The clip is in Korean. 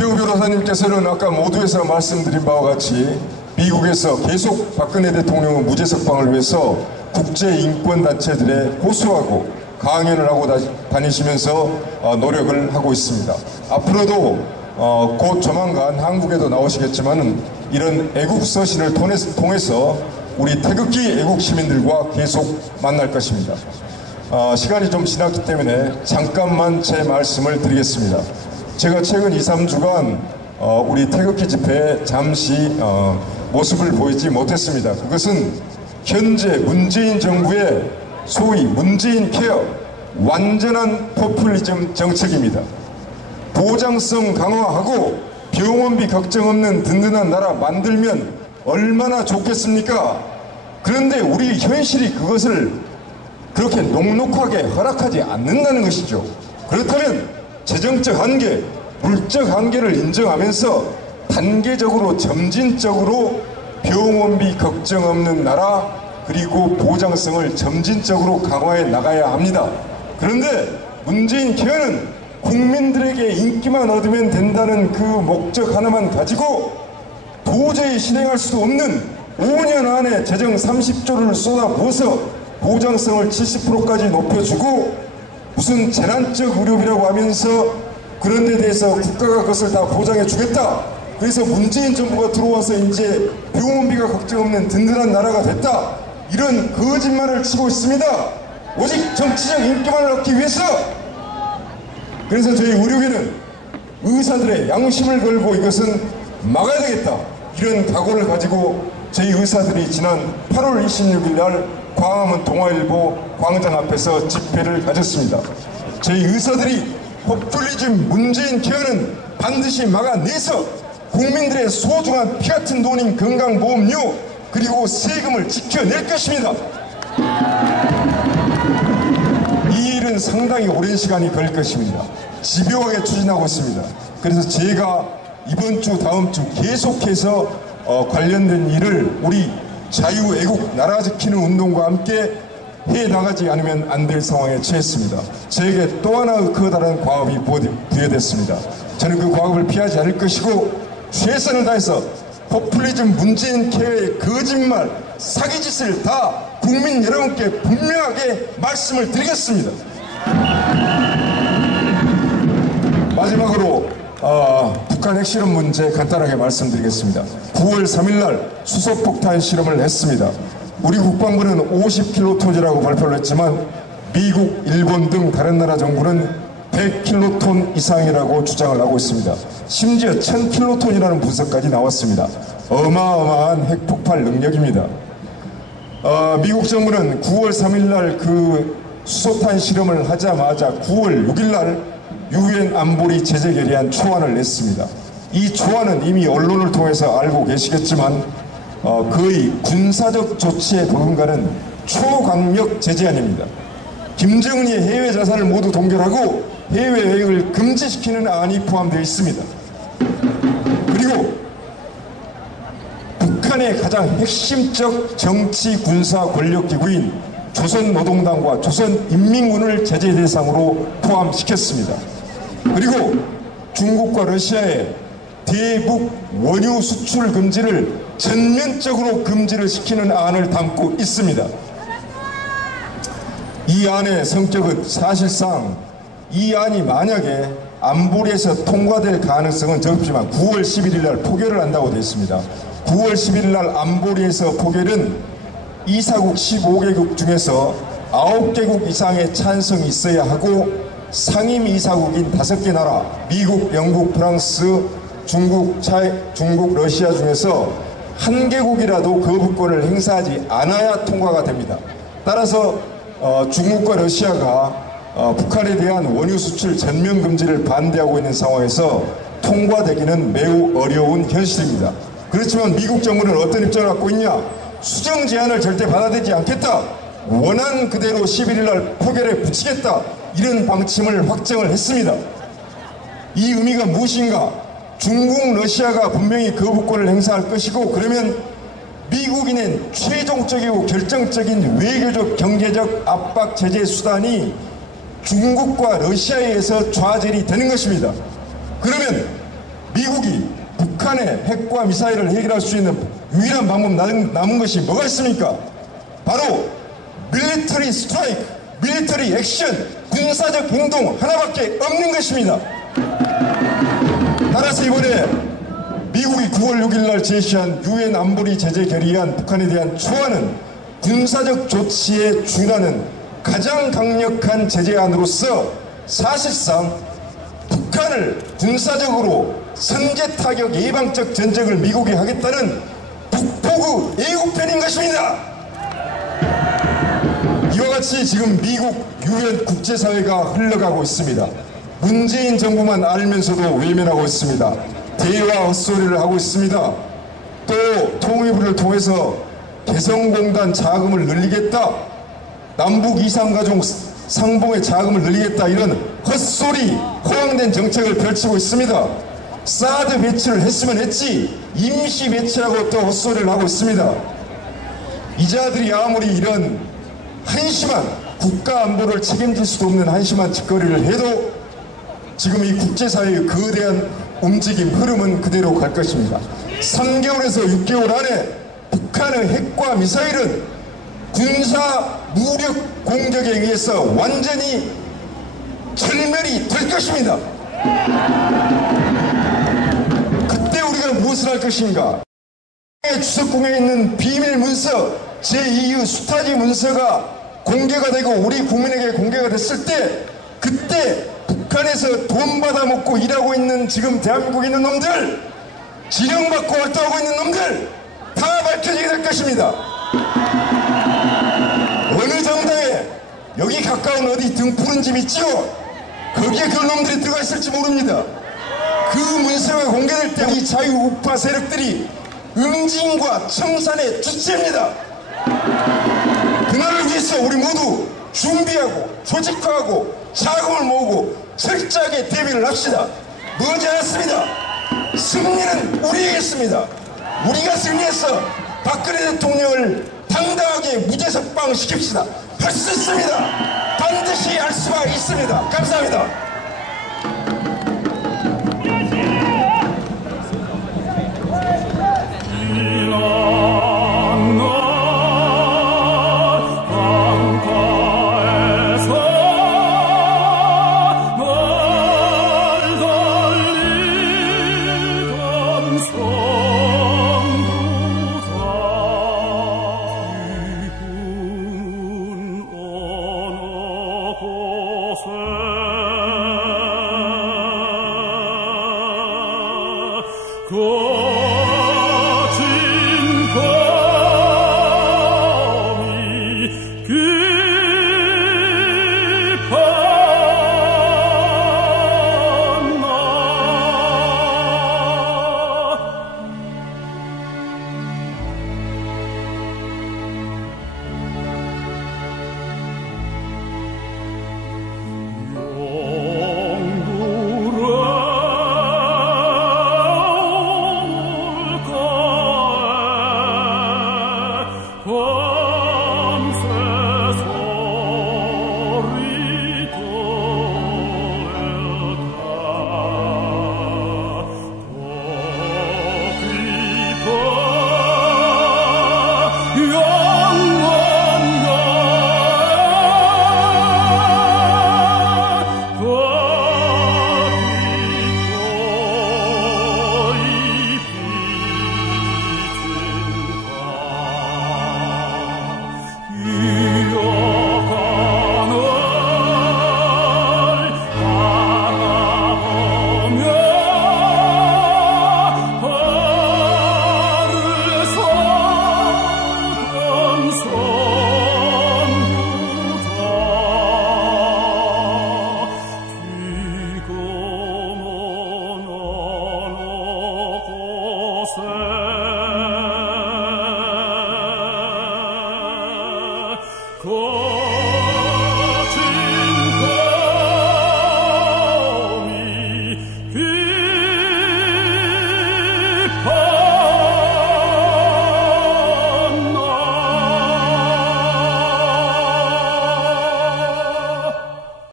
김태우 변호사님께서는 아까 모두에서 말씀드린 바와 같이 미국에서 계속 박근혜 대통령의 무죄 석방을 위해서 국제인권단체들에 호소하고 강연을 하고 다- 다니시면서 어, 노력을 하고 있습니다. 앞으로도 어, 곧 조만간 한국에도 나오시겠지만 이런 애국 서신을 통해서, 통해서 우리 태극기 애국 시민들과 계속 만날 것입니다. 어, 시간이 좀 지났기 때문에 잠깐만 제 말씀을 드리겠습니다. 제가 최근 2, 3주간 어, 우리 태극기 집회에 잠시 어, 모습을 보이지 못했습니다. 그것은 현재 문재인 정부의 소위 문재인 케어 완전한 포퓰리즘 정책입니다. 보장성 강화하고 병원비 걱정 없는 든든한 나라 만들면 얼마나 좋겠습니까? 그런데 우리 현실이 그것을 그렇게 녹록하게 허락하지 않는다는 것이죠. 그렇다면 재정적 한계, 물적 한계를 인정하면서 단계적으로 점진적으로 병원비 걱정 없는 나라 그리고 보장성을 점진적으로 강화해 나가야 합니다. 그런데 문재인 케어는 국민들에게 인기만 얻으면 된다는 그 목적 하나만 가지고 도저히 실행할 수 없는 5년 안에 재정 30조를 쏟아부어서 보장성을 70%까지 높여주고 무슨 재난적 의료비라고 하면서 그런 데 대해서 국가가 그것을 다 보장해 주겠다. 그래서 문재인 정부가 들어와서 이제 병원비가 걱정 없는 든든한 나라가 됐다. 이런 거짓말을 치고 있습니다. 오직 정치적 인기만을 얻기 위해서 그래서 저희 의료계는 의사들의 양심을 걸고 이것은 막아야 되겠다. 이런 각오를 가지고 저희 의사들이 지난 8월 26일 날 광화문 동아일보 광장 앞에서 집회를 가졌습니다. 저희 의사들이 포퓰리즘 문재인 케어는 반드시 막아내서 국민들의 소중한 피 같은 돈인 건강보험료 그리고 세금을 지켜낼 것입니다. 이 일은 상당히 오랜 시간이 걸릴 것입니다. 집요하게 추진하고 있습니다. 그래서 제가 이번 주, 다음 주 계속해서 어, 관련된 일을 우리 자유애국 나라 지키는 운동과 함께 해 나가지 않으면 안 될 상황에 처했습니다. 저에게 또 하나의 커다란 과업이 부여- 부여됐습니다. 저는 그 과업을 피하지 않을 것이고 최선을 다해서 포퓰리즘 문재인 케어의 거짓말, 사기짓을 다 국민 여러분께 분명하게 말씀을 드리겠습니다. 마지막으로 어, 북한 핵실험 문제 간단하게 말씀드리겠습니다. 9월 3일날 수소폭탄 실험을 했습니다. 우리 국방부는 50킬로톤이라고 발표를 했지만 미국, 일본 등 다른 나라 정부는 100킬로톤 이상이라고 주장을 하고 있습니다. 심지어 1000킬로톤이라는 분석까지 나왔습니다. 어마어마한 핵폭발 능력입니다. 어, 미국 정부는 9월 3일 날 그 수소탄 실험을 하자마자 9월 6일 날 유엔 안보리 제재 결의안 초안을 냈습니다. 이 초안은 이미 언론을 통해서 알고 계시겠지만 어, 거의 군사적 조치에 버금가는 초강력 제재안입니다. 김정은의 해외 자산을 모두 동결하고 해외 여행을 금지시키는 안이 포함되어 있습니다. 그리고 북한의 가장 핵심적 정치 군사 권력 기구인 조선노동당과 조선인민군을 제재 대상으로 포함시켰습니다. 그리고 중국과 러시아의 대북 원유 수출 금지를 전면적으로 금지를 시키는 안을 담고 있습니다. 이 안의 성격은 사실상 이 안이 만약에 안보리에서 통과될 가능성은 적지만 9월 11일 날 포결을 한다고 되어 있습니다. 9월 11일 날 안보리에서 포결은 이사국 15개국 중에서 9개국 이상의 찬성이 있어야 하고 상임 이사국인 5개 나라 미국, 영국, 프랑스, 중국, 차이, 중국, 러시아 중에서 한 개국이라도 거부권을 행사하지 않아야 통과가 됩니다. 따라서 어, 중국과 러시아가 어, 북한에 대한 원유 수출 전면 금지를 반대하고 있는 상황에서 통과되기는 매우 어려운 현실입니다. 그렇지만 미국 정부는 어떤 입장을 갖고 있냐? 수정 제한을 절대 받아들이지 않겠다. 원한 그대로 11일 날 표결에 붙이겠다. 이런 방침을 확정을 했습니다. 이 의미가 무엇인가? 중국, 러시아가 분명히 거부권을 행사할 것이고 그러면 미국이 낸 최종적이고 결정적인 외교적, 경제적 압박 제재 수단이 중국과 러시아에 의해서 좌절이 되는 것입니다. 그러면 북한의 핵과 미사일을 해결할 수 있는 유일한 방법 남은, 남은 것이 뭐가 있습니까? 바로 밀리터리 스트라이크, 밀리터리 액션, 군사적 행동 하나밖에 없는 것입니다. 따라서 이번에 미국이 9월 6일 날 제시한 유엔 안보리 제재 결의안 북한에 대한 초안은 군사적 조치에 준하는 가장 강력한 제재안으로서 사실상 북한을 군사적으로 선제 타격 예방적 전쟁을 미국이 하겠다는 북포구 예고편인 것입니다. 이와 같이 지금 미국 유엔 국제사회가 흘러가고 있습니다. 문재인 정부만 알면서도 외면하고 있습니다. 대화 헛소리를 하고 있습니다. 또 통일부를 통해서 개성공단 자금을 늘리겠다. 남북 이상가족 상봉의 자금을 늘리겠다. 이런 헛소리, 호황된 정책을 펼치고 있습니다. 사드 배치를 했으면 했지 임시 배치라고 또 헛소리를 하고 있습니다. 이자들이 아무리 이런 한심한 국가 안보를 책임질 수도 없는 한심한 짓거리를 해도 지금 이 국제사회의 거대한 움직임, 흐름은 그대로 갈 것입니다. 3개월에서 6개월 안에 북한의 핵과 미사일은 군사 무력 공격에 의해서 완전히 철멸이 될 것입니다. 무엇을 할 것인가? 주석궁에 있는 비밀 문서 제2의 수타지 문서가 공개가 되고 우리 국민에게 공개가 됐을 때 그때 북한에서 돈 받아 먹고 일하고 있는 지금 대한민국에 있는 놈들 지령받고 활동하고 있는 놈들 다 밝혀지게 될 것입니다. 어느 정도에 여기 가까운 어디 등 푸른 집 있죠? 거기에 그 놈들이 들어가 있을지 모릅니다. 그 문서가 공개될 때이 자유 우파 세력들이 응징과 청산의 주체입니다. 그날을 위해서 우리 모두 준비하고 조직화하고 자금을 모으고 철저하게 대비를 합시다. 머지 않았습니다. 승리는 우리에게 있습니다. 우리가 승리해서 박근혜 대통령을 당당하게 무죄 석방 시킵시다. 할 수 있습니다. 반드시 할 수가 있습니다. 감사합니다. Cool.